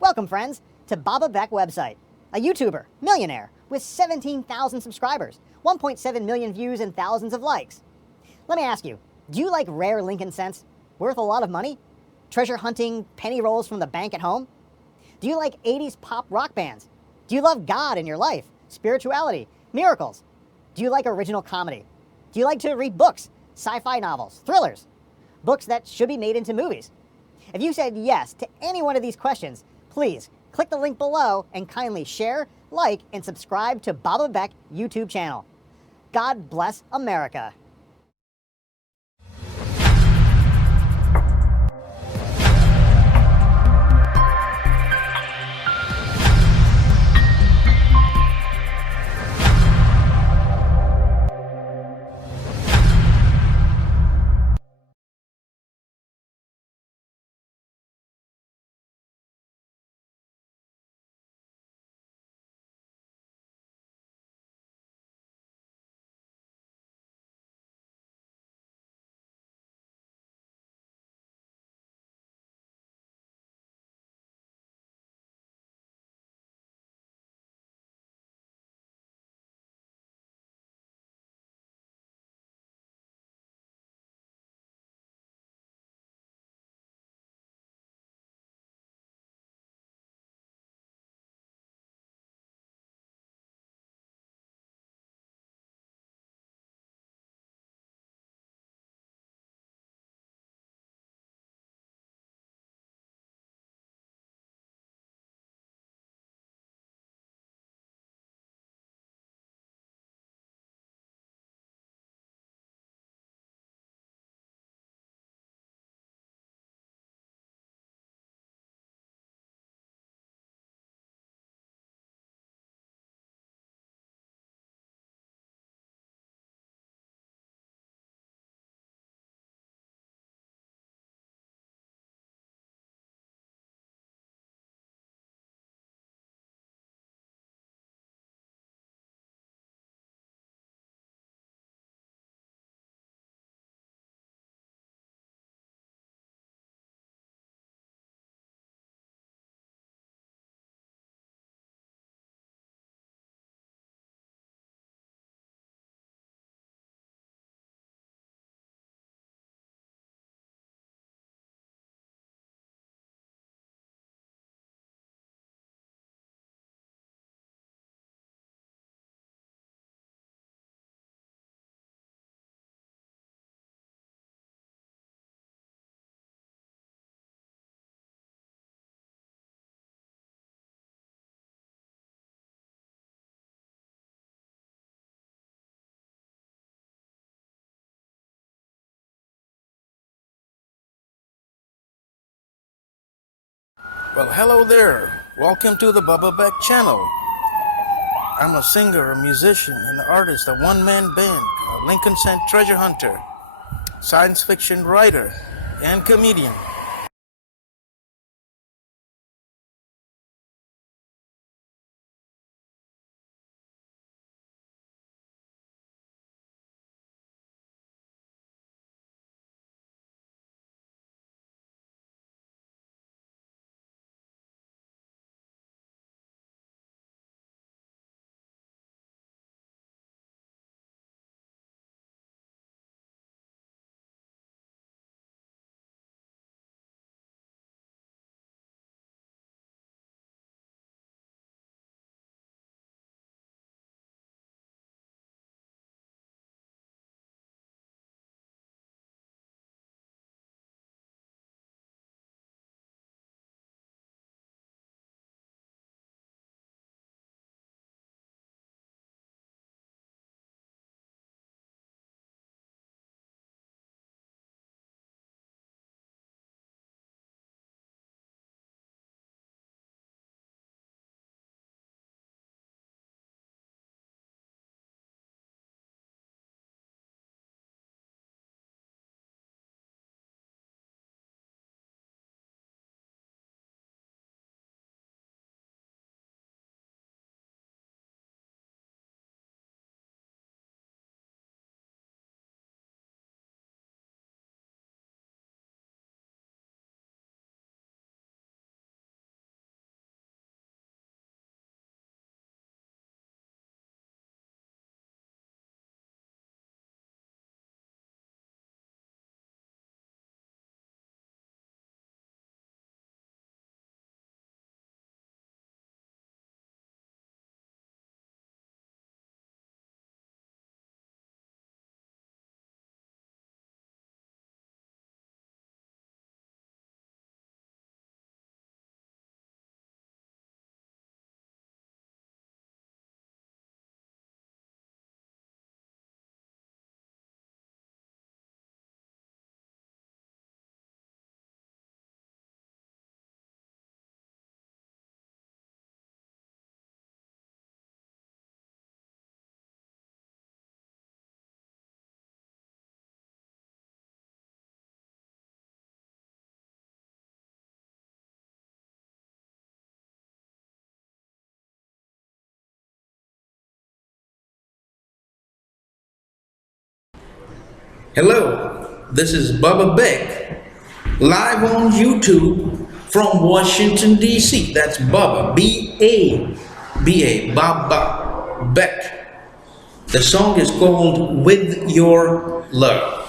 Welcome, friends, to Baba Beck website, a YouTuber, millionaire, with 17,000 subscribers, 1.7 million views, and thousands of likes. Let me ask you, do you like rare Lincoln cents? Worth a lot of money? Treasure hunting, penny rolls from the bank at home? Do you like 80s pop rock bands? Do you love God in your life, spirituality, miracles? Do you like original comedy? Do you like to read books, sci-fi novels, thrillers, books that should be made into movies? If you said yes to any one of these questions, please click the link below and kindly share, like, and subscribe to Baba Beck YouTube channel. God bless America. Well, hello there. Welcome to the Bubba Beck channel. I'm a singer, a musician, an artist, a one-man band, a Lincoln Cent treasure hunter, science fiction writer, and comedian. Hello, this is Bubba Beck, live on YouTube from Washington, D.C. That's Bubba, B-A, Bubba Beck. The song is called With Your Love.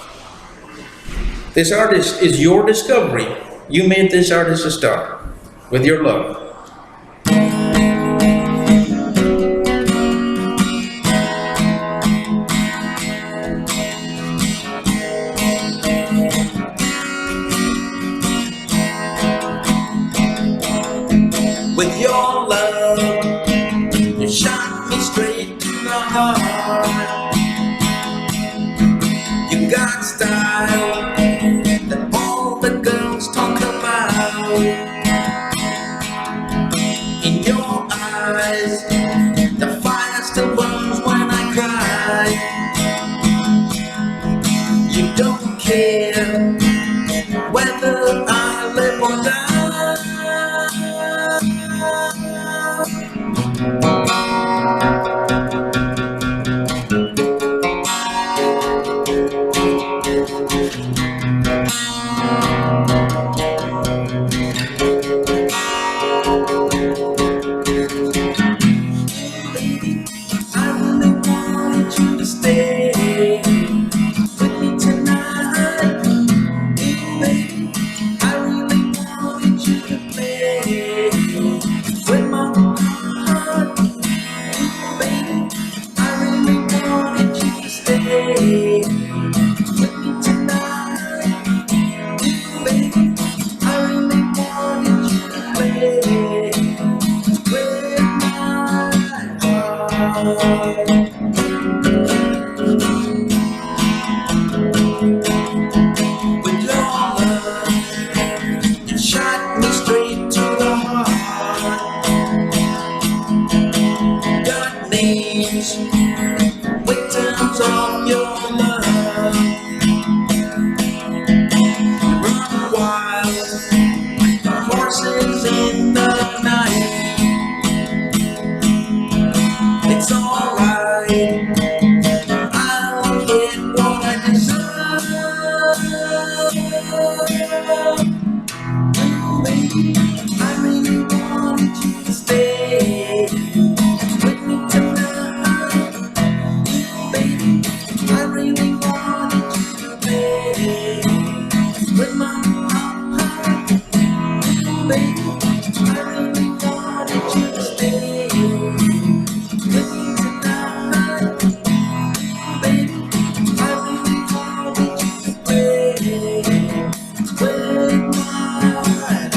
This artist is your discovery. You made this artist a star. With Your Love. With your love, you shot me straight to the heart. You got style that all the girls talk about. In your eyes, the fire still burns when I cry. You don't care whether I live or die. Victims of your love, run wild, horses in the night. It's alright, I'll get what I deserve. Baby, I really wanted you to stay with me tonight. I really wanted you to play with my heart. Baby, I really wanted you to stay with me tonight. Baby, I really wanted you to play with my heart.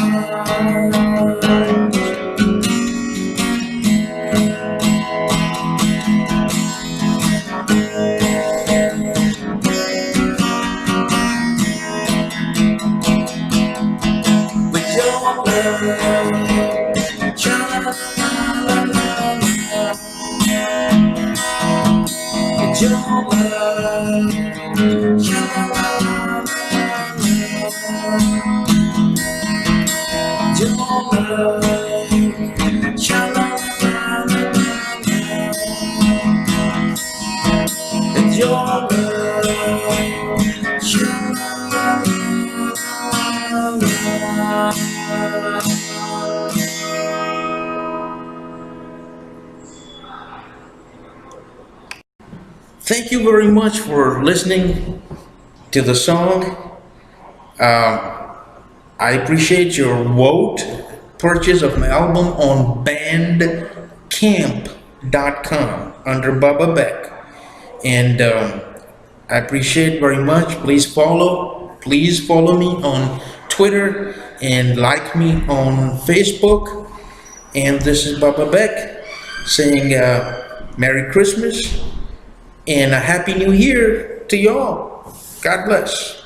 Thank you very much for listening to the song. I appreciate your vote, purchase of my album on bandcamp.com under Bubba Beck. And I appreciate very much. Please follow me on Twitter and like me on Facebook. And this is Bubba Beck saying Merry Christmas and a Happy New Year to y'all. God bless.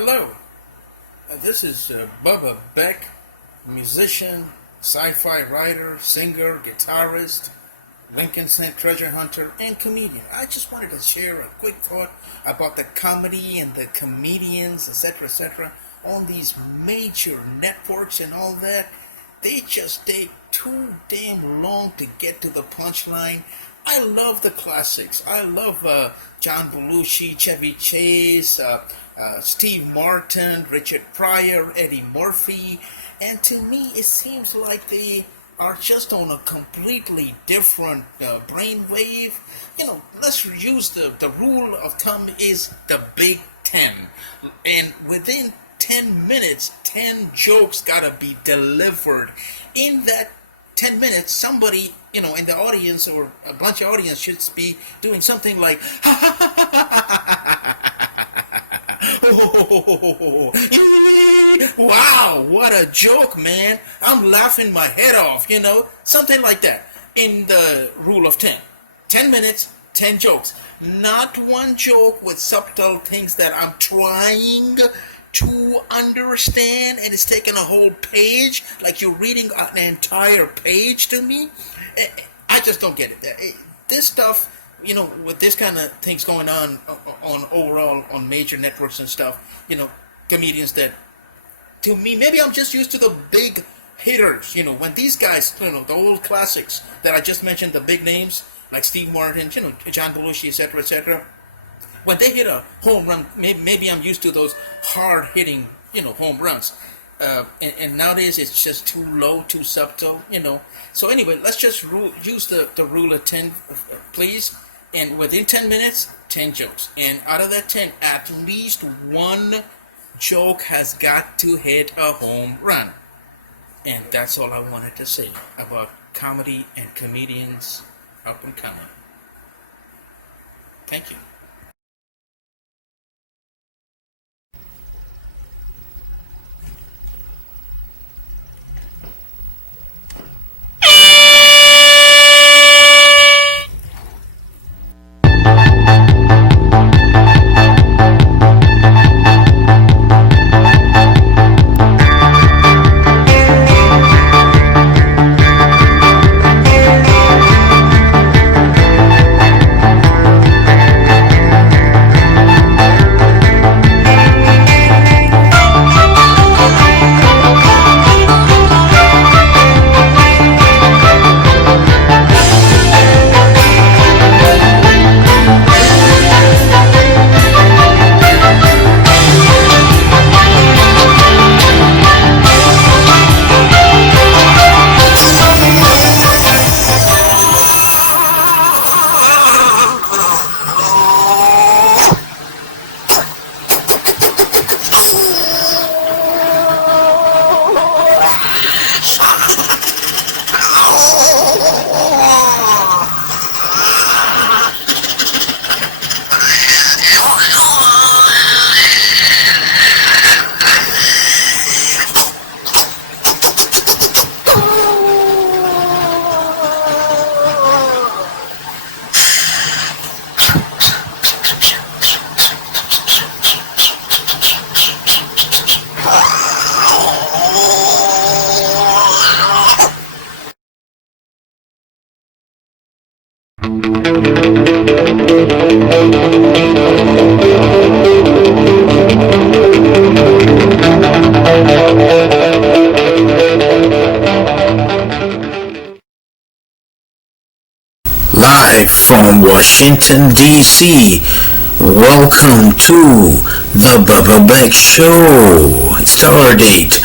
Hello, this is Bubba Beck, musician, sci-fi writer, singer, guitarist, Lincoln Cent treasure hunter, and comedian. I just wanted to share a quick thought about the comedy and the comedians, etc., on these major networks and all that. They just take too damn long to get to the punchline. I love the classics. I love John Belushi, Chevy Chase, Steve Martin, Richard Pryor, Eddie Murphy, and to me it seems like they are just on a completely different brainwave. Let's use the rule of thumb is the Big Ten, and within 10 minutes, 10 jokes gotta be delivered. In that 10 minutes, somebody, in the audience or a bunch of audience should be doing something like, wow, what a joke, man. I'm laughing my head off, something like that. In the rule of 10. 10 minutes, 10 jokes. Not one joke with subtle things that I'm trying to understand, and it's taking a whole page, like you're reading an entire page to me. I just don't get it. This stuff, with this kind of things going on overall on major networks and stuff, comedians that, to me, maybe I'm just used to the big hitters, when these guys, the old classics that I just mentioned, the big names, like Steve Martin, John Belushi, etc., when they hit a home run, maybe I'm used to those hard-hitting, home runs. And nowadays it's just too low, too subtle, So anyway, let's just use the rule of 10, please. And within 10 minutes, 10 jokes. And out of that 10, at least one joke has got to hit a home run. And that's all I wanted to say about comedy and comedians up and coming. Thank you. Live from Washington, D.C., welcome to the Bubba Beck Show. Star date,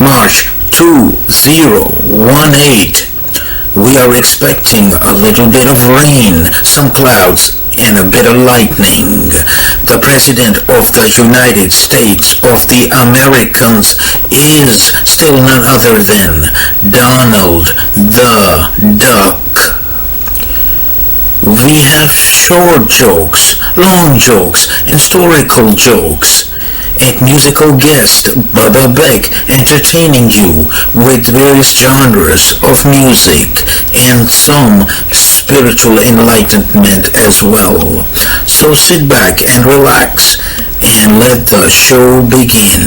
March 2018. We are expecting a little bit of rain, some clouds, and a bit of lightning. The President of the United States of the Americans is still none other than Donald the Duck. We have short jokes, long jokes, historical jokes, and musical guest Bubba Beck entertaining you with various genres of music and some spiritual enlightenment as well. So sit back and relax and let the show begin.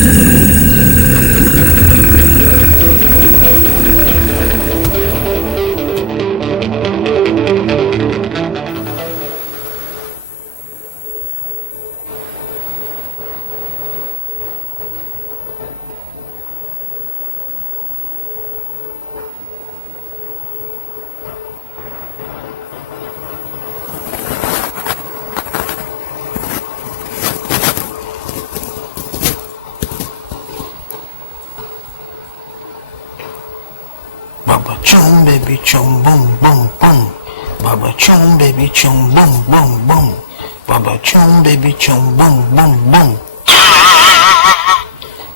Baba chum baby chum boom boom boom. Baba chum baby chum boom boom boom. Baba chum baby chum boom boom boom.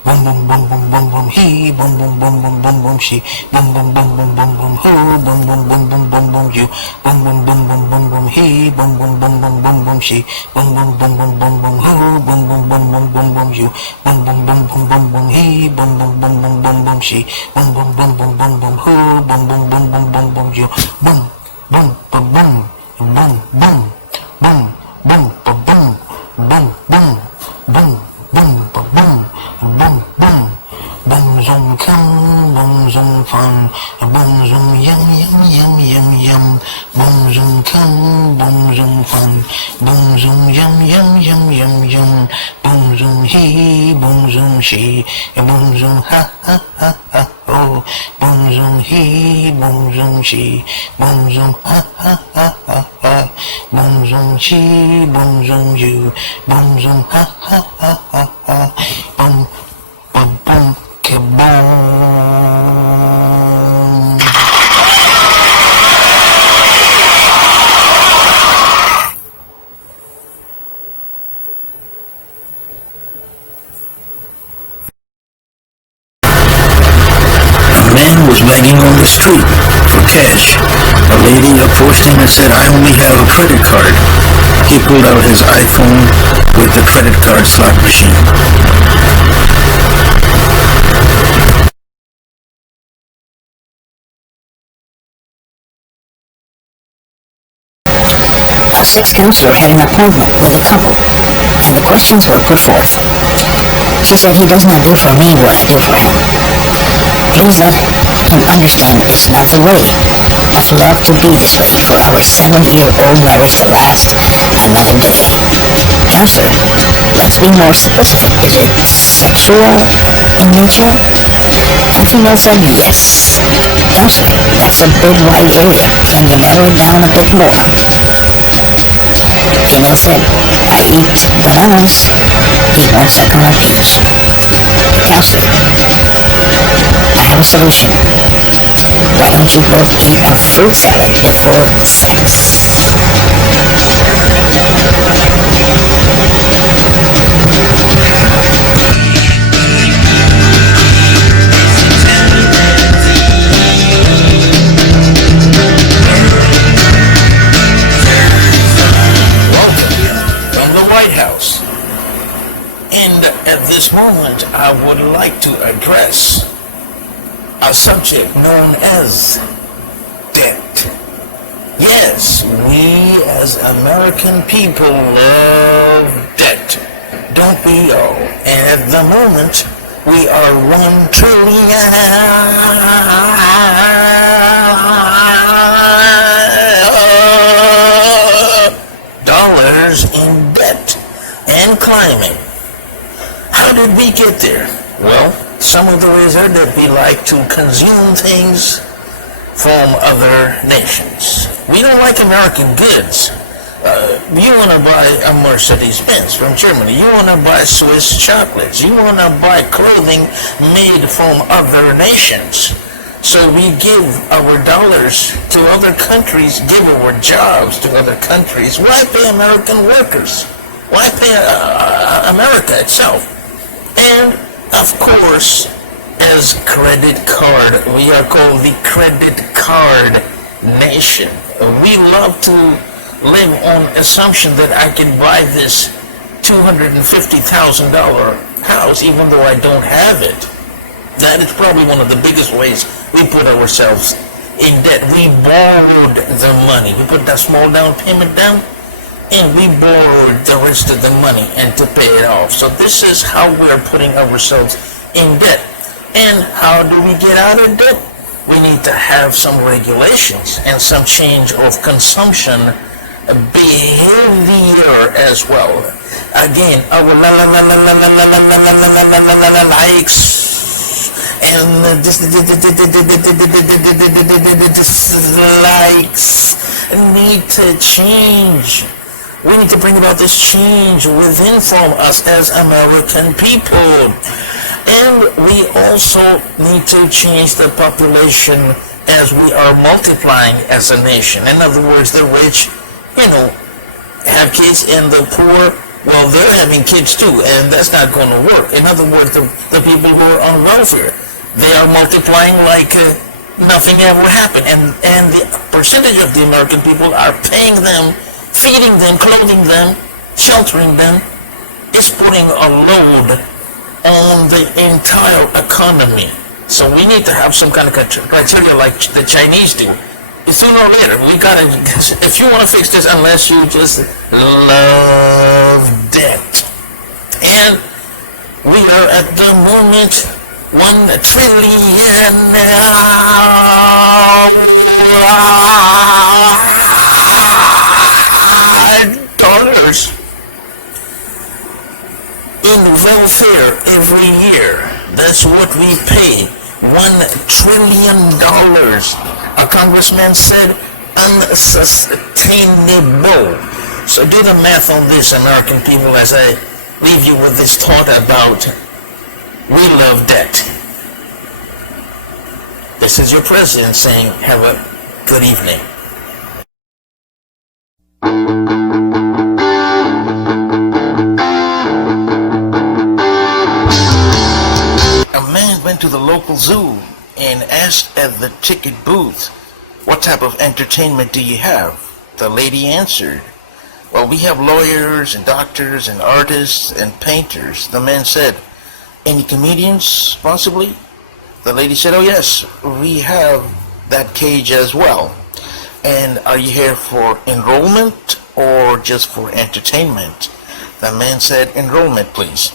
Boom boom boom boom boom boom he boom boom boom boom boom boom she boom boom boom boom boom boom who boom boom boom boom boom boom you boom boom boom boom boom boom he boom boom boom boom boom boom she boom boom boom boom boom boom who boom boom boom boom boom boom you boom boom boom boom boom boom he boom boom boom boom boom boom she boom boom boom boom boom boom who boom boom boom boom boom boom you boom boom boom boom boom boom boom boom boom boom boom boom boom boom boom boom boom zoom come boom zoom fun boom zoom yum yum yum yum yum boom zoom come boom zoom fun boom zoom yum yum yum yum yum boom zoom he boom zoom she boom zoom ha ha ha ha oh boom zoom he boom zoom she boom zoom ha ha ha ha ha boom zoom she boom zoom you boom zoom ha ha ha ha ha boom boom boom kaboom. A man was begging on the street for cash. A lady approached him and said, "I only have a credit card." He pulled out his iPhone with the credit card slot machine. A sex counselor had an appointment with a couple, and the questions were put forth. She said, "He does not do for me what I do for him. Please let him understand it's not the way of love to be this way for our 7-year-old marriage to last another day." Counselor, let's be more specific. Is it sexual in nature? And female said, yes. Counselor, that's a big wide area. Can you narrow it down a bit more? Female said, I eat bananas, eat 1 second on each. Counselor, I have a solution. Why don't you both eat a fruit salad before sex? And at this moment, I would like to address a subject known as debt. Yes, we as American people love debt, don't we all? And at the moment, we are $1 trillion in debt and climbing. How did we get there? Well, some of the ways are that we like to consume things from other nations. We don't like American goods. You want to buy a Mercedes-Benz from Germany. You want to buy Swiss chocolates. You want to buy clothing made from other nations. So we give our dollars to other countries, give our jobs to other countries. Why pay American workers? Why pay America itself? And, of course, as credit card, we are called the credit card nation. We love to live on assumption that I can buy this $250,000 house even though I don't have it. That is probably one of the biggest ways we put ourselves in debt. We borrowed the money. We put that small down payment down, and we borrowed the rest of the money and to pay it off. So this is how we're putting ourselves in debt. And how do we get out of debt? We need to have some regulations and some change of consumption behavior as well. Again, our likes and dislikes need to change. We need to bring about this change within from us as American people. And we also need to change the population as we are multiplying as a nation. In other words, the rich, have kids, and the poor, well, they're having kids too, and that's not going to work. In other words, the people who are on welfare, they are multiplying like nothing ever happened. And the percentage of the American people are paying them, feeding them, clothing them, sheltering them, is putting a load on the entire economy. So we need to have some kind of criteria like the Chinese do. Sooner or later, we gotta, if you want to fix this, unless you just love debt. And we are at the moment $1 trillion dollars in welfare every year. That's what we pay. $1 trillion. A congressman said unsustainable. So do the math on this, American people, as I leave you with this thought about we love debt. This is your president saying, have a good evening. Went to the local zoo and asked at the ticket booth, what type of entertainment do you have? The lady answered, well, we have lawyers and doctors and artists and painters. The man said, any comedians possibly? The lady said, oh yes, we have that cage as well. And are you here for enrollment or just for entertainment? The man said, enrollment please.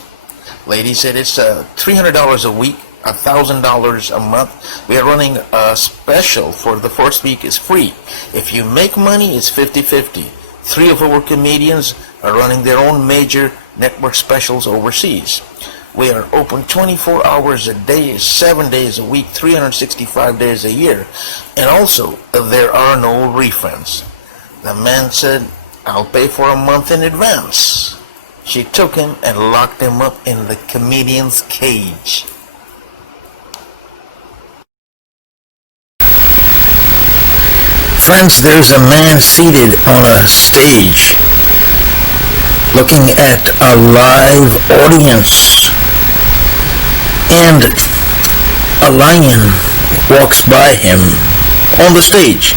Lady said, it's $300 a week, $1,000 a month. We are running a special for the first week is free. If you make money, it's 50-50. 3 of our comedians are running their own major network specials overseas. We are open 24 hours a day, 7 days a week, 365 days a year. And also, there are no refunds. The man said, I'll pay for a month in advance. She took him and locked him up in the comedian's cage. Friends, there's a man seated on a stage looking at a live audience, and a lion walks by him on the stage,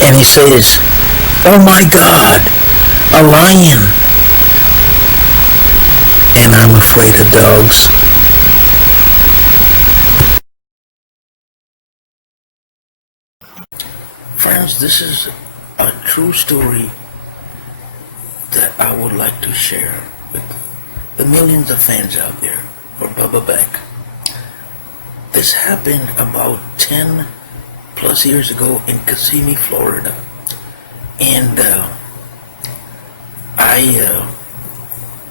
and he says, oh my God, a lion. And I'm afraid of dogs. Friends, this is a true story that I would like to share with the millions of fans out there for Bubba Beck. This happened about 10 plus years ago in Kissimmee, Florida. And I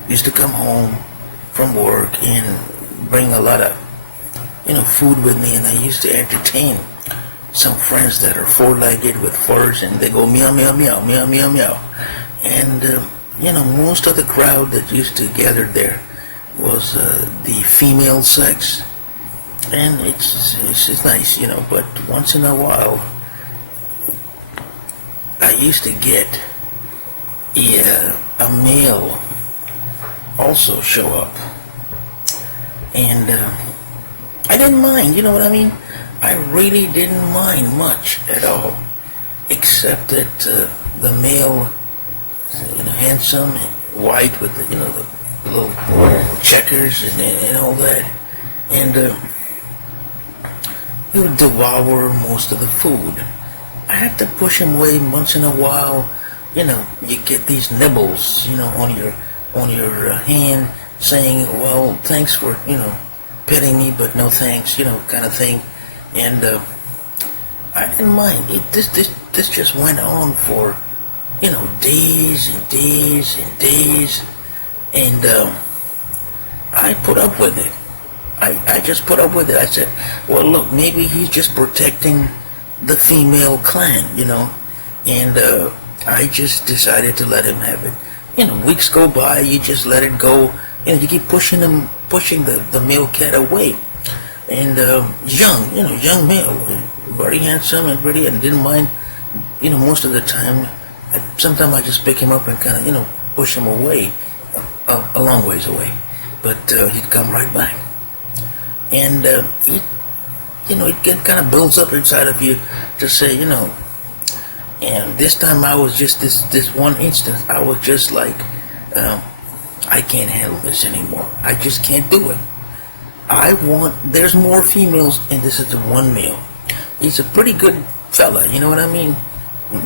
used to come home from work and bring a lot of, food with me, and I used to entertain some friends that are four-legged with furs, and they go meow, meow, meow, meow, meow, meow. And, most of the crowd that used to gather there was the female sex. And it's nice, but once in a while, I used to get a male also show up. And I didn't mind, you know what I mean? I really didn't mind much at all, except that the male, handsome, white with the little checkers and all that, and he would devour most of the food. I had to push him away once in a while you get these nibbles, on your hand, saying, well, thanks for, petting me, but no thanks, kind of thing. And I didn't mind. This just went on for, days and days and days. And I put up with it. I just put up with it. I said, well, look, maybe he's just protecting the female clan, and I just decided to let him have it. Weeks go by, you just let it go. You keep pushing the male cat away. And young male, very handsome and pretty, and didn't mind, most of the time. Sometimes I just pick him up and kind of, push him away, a long ways away. But he'd come right back. And it kind of builds up inside of you to say, and this time I was just, this one instance, I was just like, I can't handle this anymore. I just can't do it. There's more females, and this is the one male. He's a pretty good fella, you know what I mean?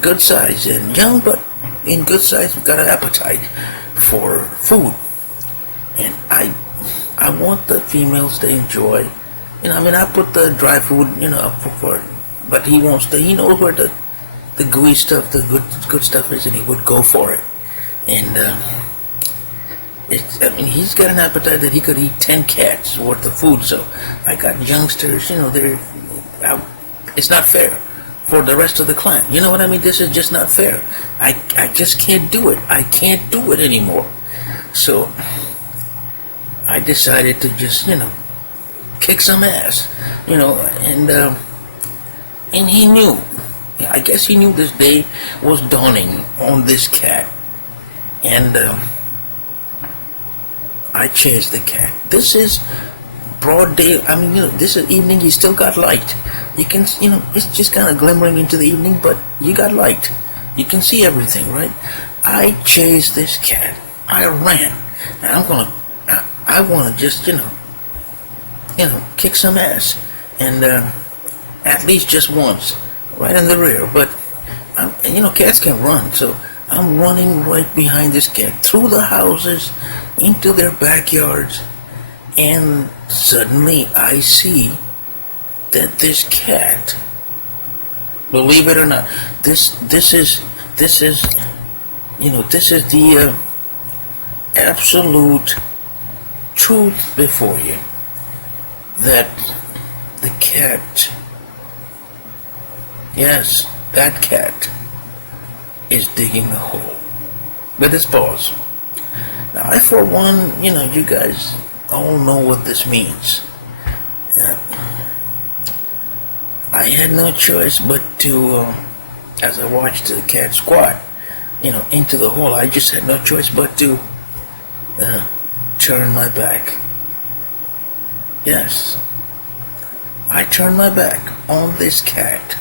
Good size and young, but in good size, got an appetite for food. And I want the females to enjoy, I put the dry food, up for it, but he wants to, he knows where the gooey stuff, the good stuff is, and he would go for it. And he's got an appetite that he could eat 10 cats worth of food. So I got youngsters, it's not fair for the rest of the clan. You know what I mean? This is just not fair. I just can't do it. I can't do it anymore. So I decided to just, kick some ass, and he knew. I guess he knew this day was dawning on this cat. And I chased the cat. This is broad day. This is evening. You still got light. You can, it's just kind of glimmering into the evening, but you got light. You can see everything, right? I chased this cat. I ran. And I want to just, kick some ass. And at least just once, right in the rear. But, cats can run, so I'm running right behind this cat, through the houses, into their backyards, and suddenly I see that this cat, believe it or not, this is the absolute truth before you, that the cat, yes, that cat is digging a hole with its paws. Now, I, for one, you guys all know what this means. I had no choice but to, as I watched the cat squat, into the hole, I just had no choice but to turn my back. Yes, I turned my back on this cat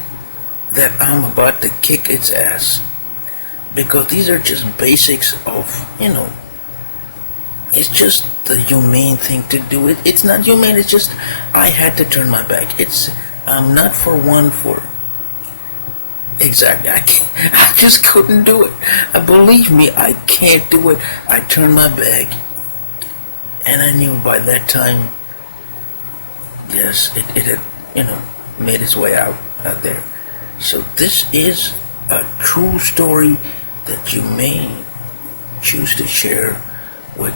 that I'm about to kick its ass. Because these are just basics of, it's just the humane thing to do. It's not humane, it's just, I had to turn my back. I'm not for one for, exactly, I just couldn't do it. Believe me, I can't do it. I turned my back, and I knew by that time, yes, it had, made its way out there. So this is a true story that you may choose to share with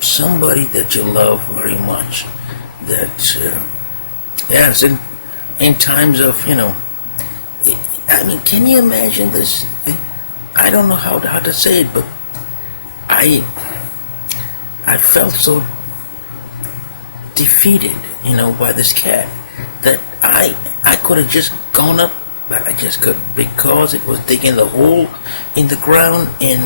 somebody that you love very much. That, yes, in times of, can you imagine this? I don't know how to say it, but I felt so defeated, by this cat, that I could have just gone up, but I just couldn't, because it was digging the hole in the ground, and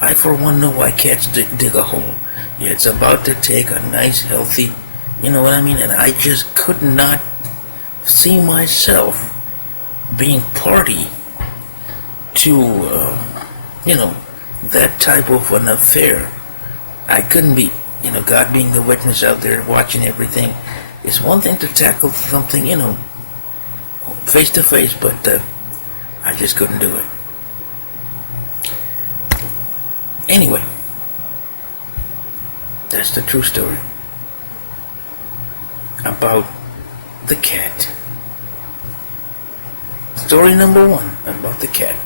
I, for one, know why cats dig a hole. Yeah, it's about to take a nice, healthy, and I just could not see myself being party to, that type of an affair. I couldn't be, God being the witness out there watching everything. It's one thing to tackle something, face to face, but I just couldn't do it. Anyway, that's the true story about the cat. Story number one about the cat.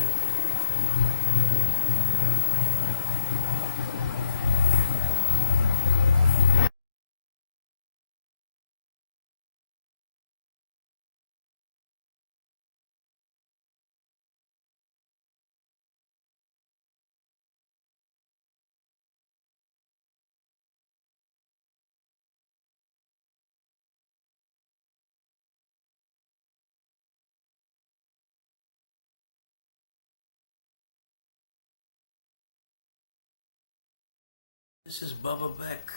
This is Bubba Beck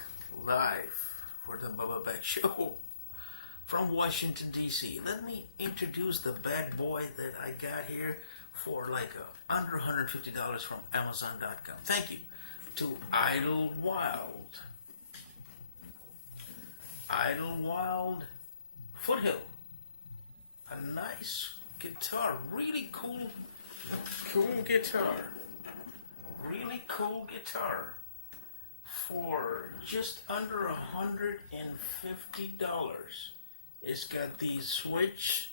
live for the Bubba Beck Show from Washington, D.C. Let me introduce the bad boy that I got here for like under $150 from Amazon.com. Thank you to Idlewild. Idlewild Foothill. A nice guitar. Really cool guitar. Really cool guitar. For just under $150. It's got the switch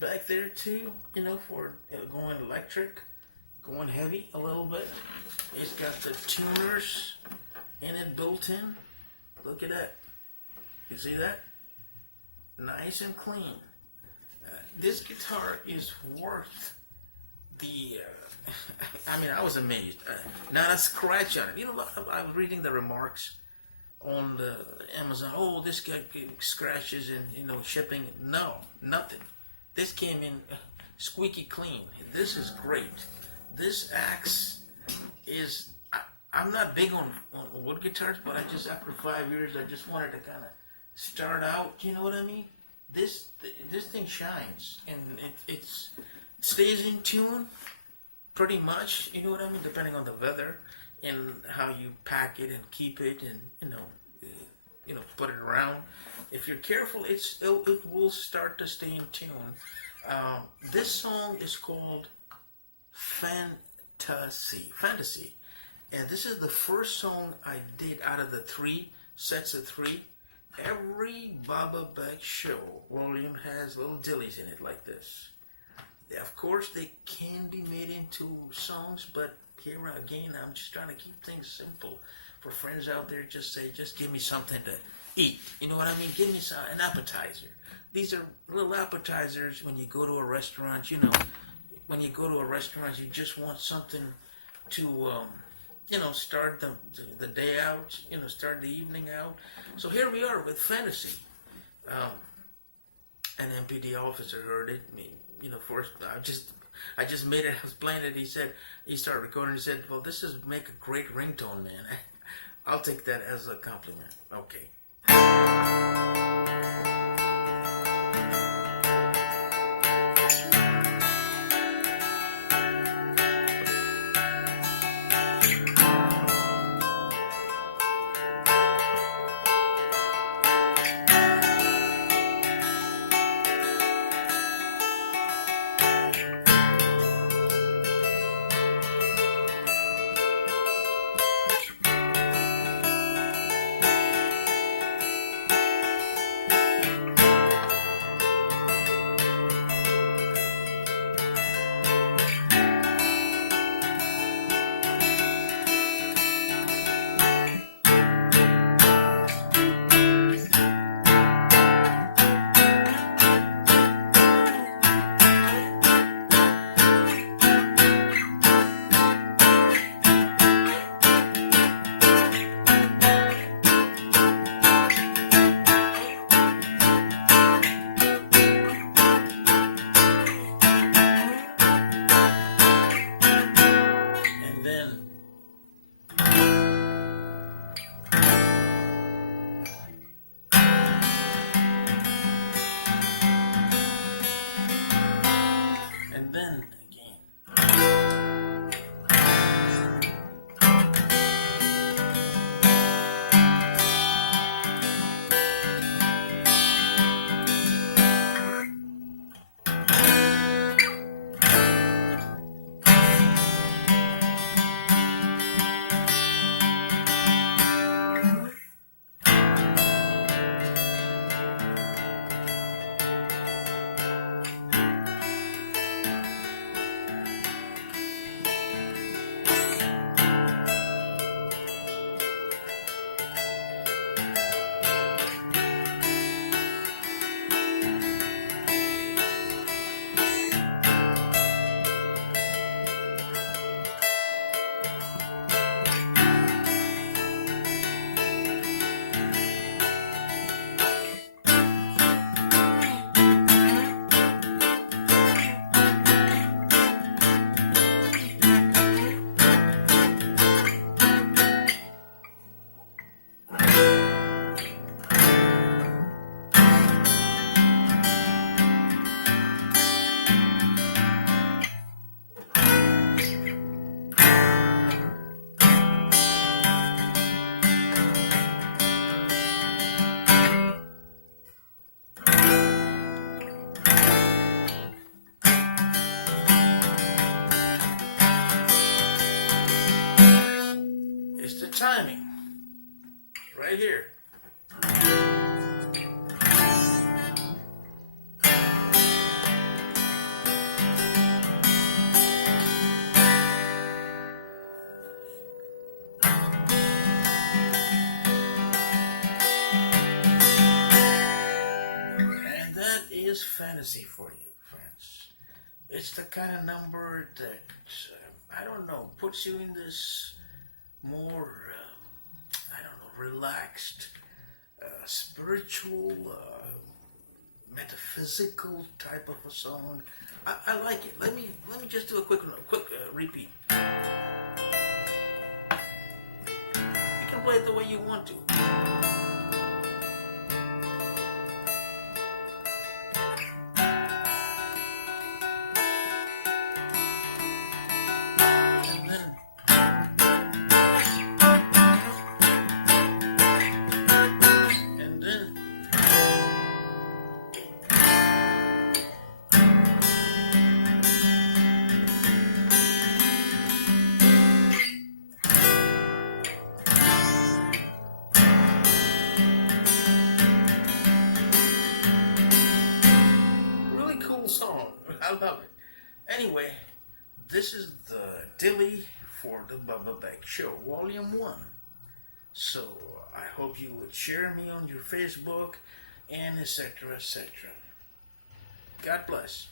back there too, you know, for going electric, going heavy a little bit. It's got the tuners in it built in. Look at that. You see that? Nice and clean. This guitar is worth the I mean, I was amazed. Not a scratch on it. You know, I was reading the remarks on the Amazon. Oh, this guy scratches and, you know, shipping. No, nothing. This came in squeaky clean. This is great. This axe is, I'm not big on wood guitars, but I just, after 5 years, I just wanted to kind of start out, you know what I mean? This thing shines, and it stays in tune. Pretty much, you know what I mean, depending on the weather and how you pack it and keep it, and you know, put it around. If you're careful, it will start to stay in tune. This song is called Fantasy, and this is the first song I did out of the 3 sets of 3. Every Bubba Beck show, William has little dillies in it like this. Of course, they can be made into songs, but here again, I'm just trying to keep things simple. For friends out there, just give me something to eat. You know what I mean? Give me an appetizer. These are little appetizers when you go to a restaurant. You know, when you go to a restaurant, you just want something to, you know, start the day out. You know, start the evening out. So here we are with Fantasy. An MPD officer heard it. You know, first I just made it. I was playing it. He started recording. He said, "Well, this is make a great ringtone, man." I'll take that as a compliment. Okay. fantasy for you, friends. It's the kind of number that, I don't know, puts you in this more, I don't know, relaxed, spiritual, metaphysical type of a song. I like it. Let me just do a quick repeat. You can play it the way you want to. Song. I love it. Anyway, this is the dilly for the Bubba Beck Show, Volume 1. So, I hope you would share me on your Facebook and etc. etc. God bless.